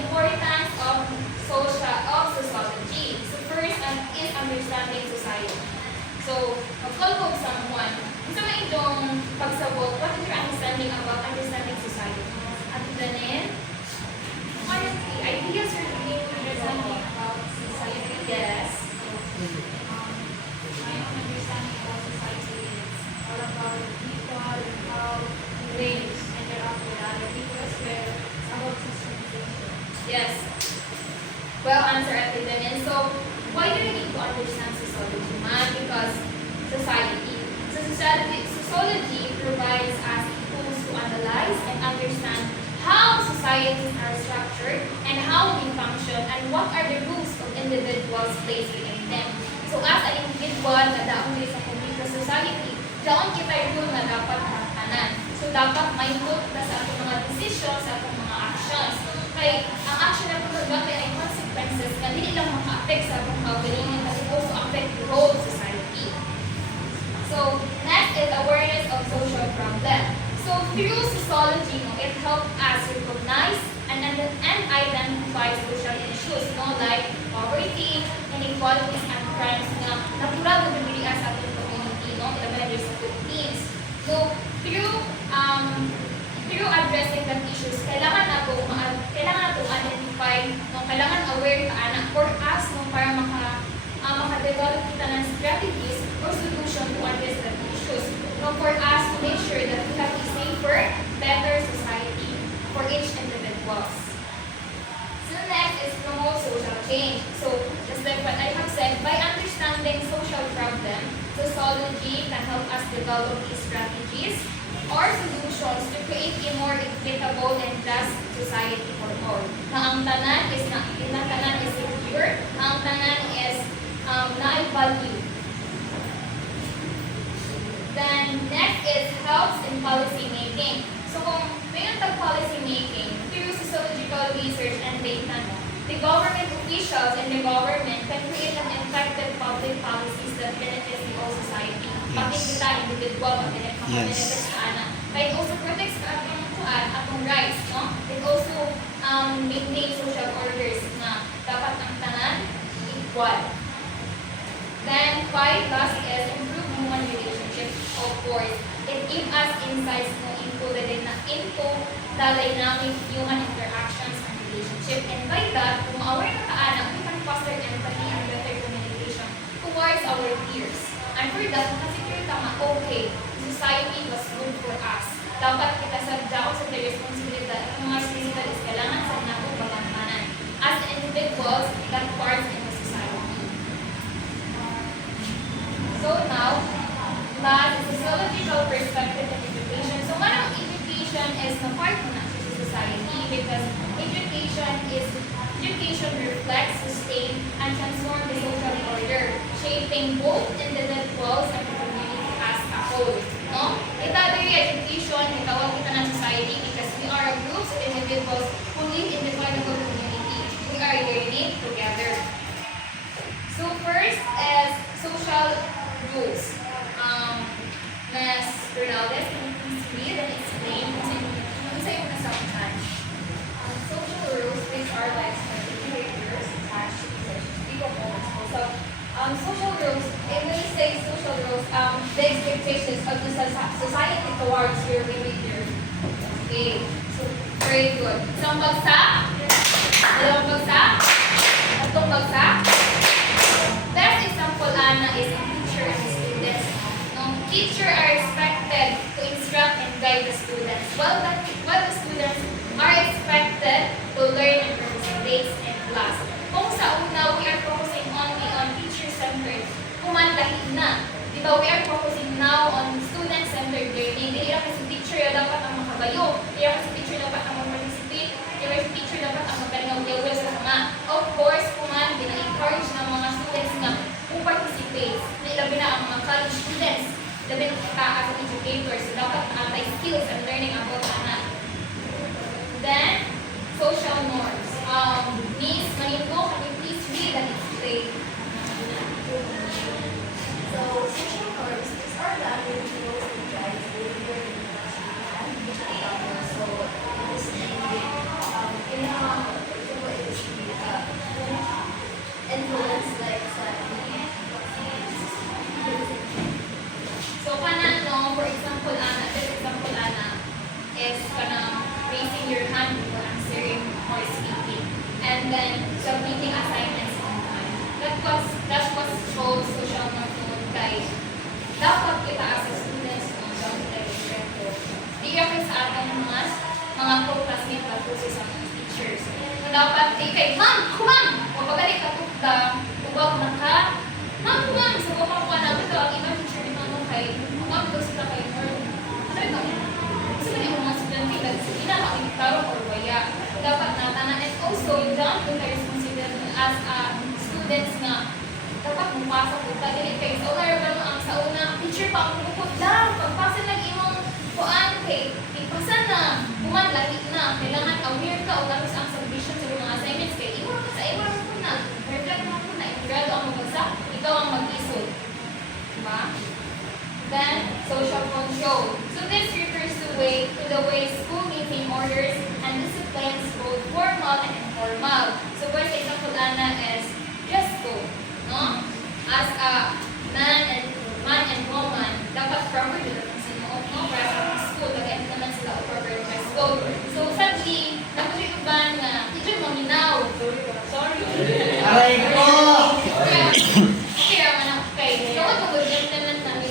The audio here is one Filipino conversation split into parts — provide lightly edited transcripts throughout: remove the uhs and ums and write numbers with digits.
importance of sociology. So first is understanding society. So, magkulog someone. Gusto mo itong pagsabot, what is your understanding about understanding society? At then, honestly, ideas are being understanding about society. Yes. My understanding about society is all about people and how they interact with other people as well. It's about socialization. Yes. Well answered, Ate Daniel. So, why do we need to understand sociology, man? Because society. So, sociology provides us tools to analyze and understand how societies are structured and how they function and what are the rules of individuals placed within them. So, as an individual na daon sa public society, daon kita rule na dapat haraptanan. So, dapat mindful na sa atong mga decisions, sa atong mga actions. Kaya, ang action na itong gagawin ay consequences na hindi lang maka-affect sa atong kaugalingan but it also affect the whole society. So, next is awareness of social problem. So, through sociology, it helps us recognize and identify social issues, like poverty, inequalities, and crimes na natural na nabili sa ating community, ilaban sa Philippines. So, through addressing that issues, kailangan nato identify, kailangan aware ka na for us, para maka-develop kita ng strategies or solution to address that issues. For us to make sure that we have a safer, better society for each individuals. So next is promote social change. So just like what I have said, by understanding social problem, sociology can help us develop these strategies or solutions to create a more equitable and just society for all. Na ang tanan is secure, na ang tanan is na-value. Then next is helps in policy making. So kung mayroon policy making through sociological research and data, the government officials and the government can create an effective public policies that benefit the whole society. Pati kita individual, maka-benefit sa anak. But it also protects atong rights, no? It also maintains social orders na dapat ang tanan equal. Then, last is improve human relationships. Of course, it gives us insights into the dynamic human interactions and relationship. And by that, kung aware na kaanak, we can foster empathy and better communication towards our peers. And for that, makasecure tama, okay, society was good for us. Dapat kita dapat sa responsibilidad ng mga responsibilities kailangan sa natong balantanan. As individuals, that parts in the society. So now, last is sociological perspective of education. So one of education is na part of the society because education reflects, sustain, and transform the social order, shaping both individuals and the community as a whole. No? Ito education, itawag kita ng society because we are a group of individuals who live in the definable community. We are learning together. So first is social rules. Ms. Ronaldez, can you please read and explain kung sa yung nasabihan? Social rules, these are like specific behaviors attached to people moments. So, social rules, when we say social rules, the expectations of the society towards your behavior. Okay. So, very good. Isang bagsak? Dalawang bagsak? Tatlong bagsak? Best example, Ana, is in teacher and students. Teachers are expected to instruct and guide the students, while the students are expected to learn and participate in class. Kung sa una, we are focusing only on teacher-centered, kumandahin na. Diba, we are focusing now on student-centered learning. Hindi lang kasi teacher dapat ang makabayo, hindi lang kasi teacher dapat ang mag-participate, hindi lang kasi teacher dapat ang magkanyang sa mga. Of course, kuman, bina-encourage ng mga students na participate, na ilabi na ang mga college students, labi ng as educators, so dapat may skills and learning about anak. Then, social norms. Miss Manito, can you please read and explain? So, social norms, these are the individuals that drive behavior in the so, this in raising your hand before answering or speaking, and then submitting assignments on time. That was called social control guys. Dapat kita as a students kung dapat tayo respeto. Di ka sa atin mga co-classmate bago sa mga teachers. So dapat kay ma'am, ako ma'am, o pagkalik ka tukda, ubag na ka, ma'am, sa bukang ko na ito, ang ibang teacher ito mo kay, ma'am, ito sila kayo, or, ano ito? Kasi ba yung mga estudyante, sige na, makikitaro or waya. Dapat natanan, and also, you don't do the responsibility as a students na dapat mupasa po ka din kay sa una mo ang sa una teacher pa ang bukod lang pagpasa lang imong kuan kay ipasa na kuman lahi na kailangan aware ka o tapos ang submission sa mga assignments kay imo ka sa imo mo na reflect mo na integrado ang magbasa ikaw ang mag-isod diba? Then social control, so this refers to the way school meeting orders and disciplines both formal and informal. So for example Anna is just go, no? As a man and woman, dapat proper dito kung sino, no? Para sa school, lagyan naman sila o proper dress code. So sadly, nakulit ko ba na, teacher maminaw. Sorry. Aray ko! Okay, naman ako kay. So, kung mag-gentleman namin,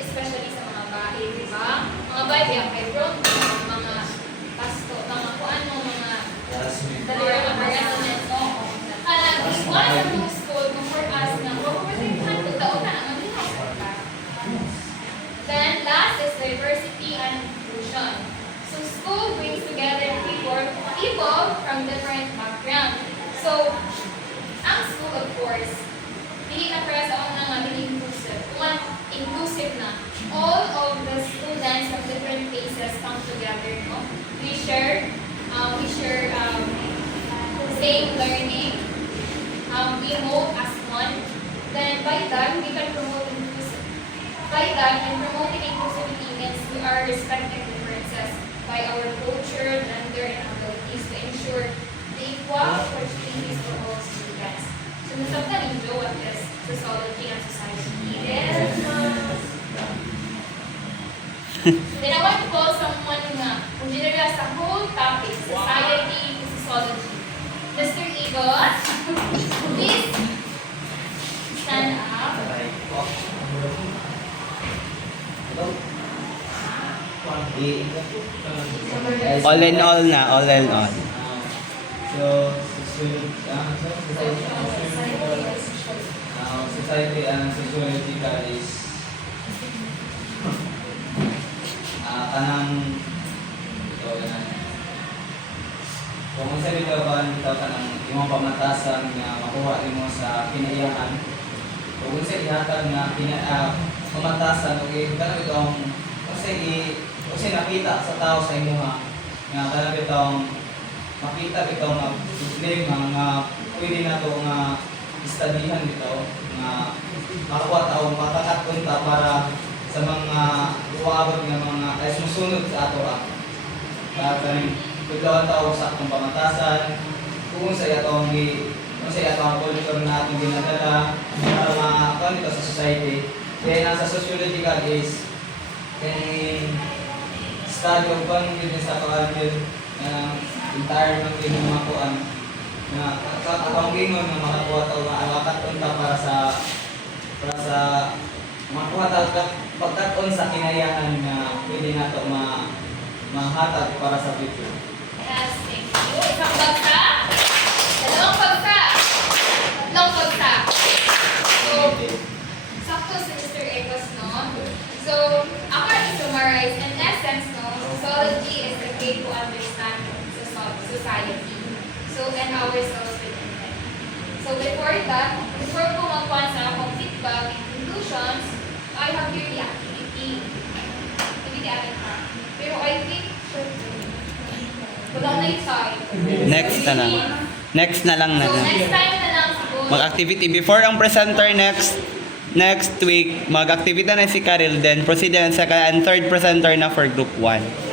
especially sa mga bahay, di ba? Mga bahay, kaya kay bro, mga pasto, mga kuano, mga dalawang mga residents, no? This one of those school for us na representahan to daon na ang mga. Then last is diversity and inclusion. So school brings together people from different backgrounds. So ang school of course, hindi na para sa una nga inclusive. Inclusive na. All of the students from different places come together, no? We share same learning. We move as one. Then by that, we can promote inclusive. By that, in promoting inclusivity means we are respecting differences by our culture, gender, and abilities to ensure the equal opportunities for all students. So, nasabtan ninyo what is sociology and society is. Then I want to call someone na kung general sa whole topic, society and sociology. Mr. Eagles, please stand up. All in all na, all in all. So, society and sociological is kanang ito yan. Kung sa dito ba nito kanang imong pamatasan nga makuha nimo sa kinaiyahan. Kung sa ihatag nga pamatasan okay kanang itong kasi nakita sa tao sa imuha nga kanang itong makita bitaw nga problema nga pwede na to nga istadihan bitaw nga makuha tao matakat-unta para sa mga luwabag nga mga ay sumusunod sa ato para kaning pagdawan tao sa akong pamatasan kung sa atong culture na atong ginadala para makakuha nito sa society. Kaya nasa sociological is kaning study of confidence sa kaagyon na entire ng inyong mga kuan na akong gingon na makakuha tao nga alakat-unta para sa makuha tao pagkat-on sa kinayahan na pwede na ito mahatag para sa future. Yes, thank you. Isang bagsa, dalawang bagsa, tatlong bagsa. So, sakto si Mr. Egos, no? So, ako i-summarize, in essence, no, sociology is the way to understand society. So, and ourselves within it. So, before ko magkuhan sa akong feedback and conclusions, I have here the activity. Activity atin pa. Pero I think, wala na yung side. Next na lang. Next na lang na So, lang. next time na lang siguro. Mag-activity. Before ang presenter next week, mag-activity na si Karel, then proceed na sa third presenter na for group 1.